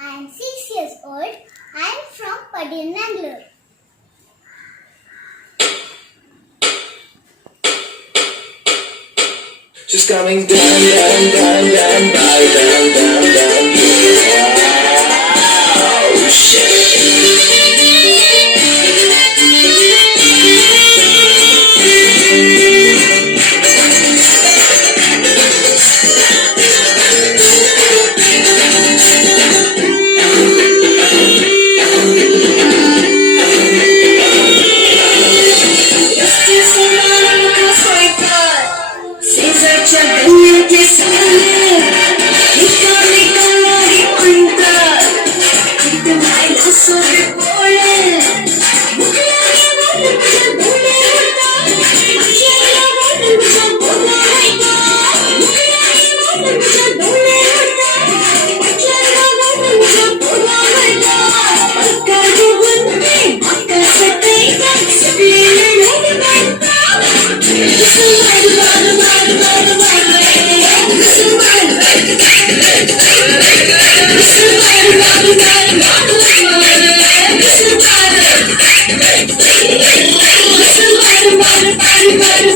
I am 6 years old. I am from Padir, Mangalore. Just coming down, down, down, down, down, down, down, down. Oh, shit. Bye.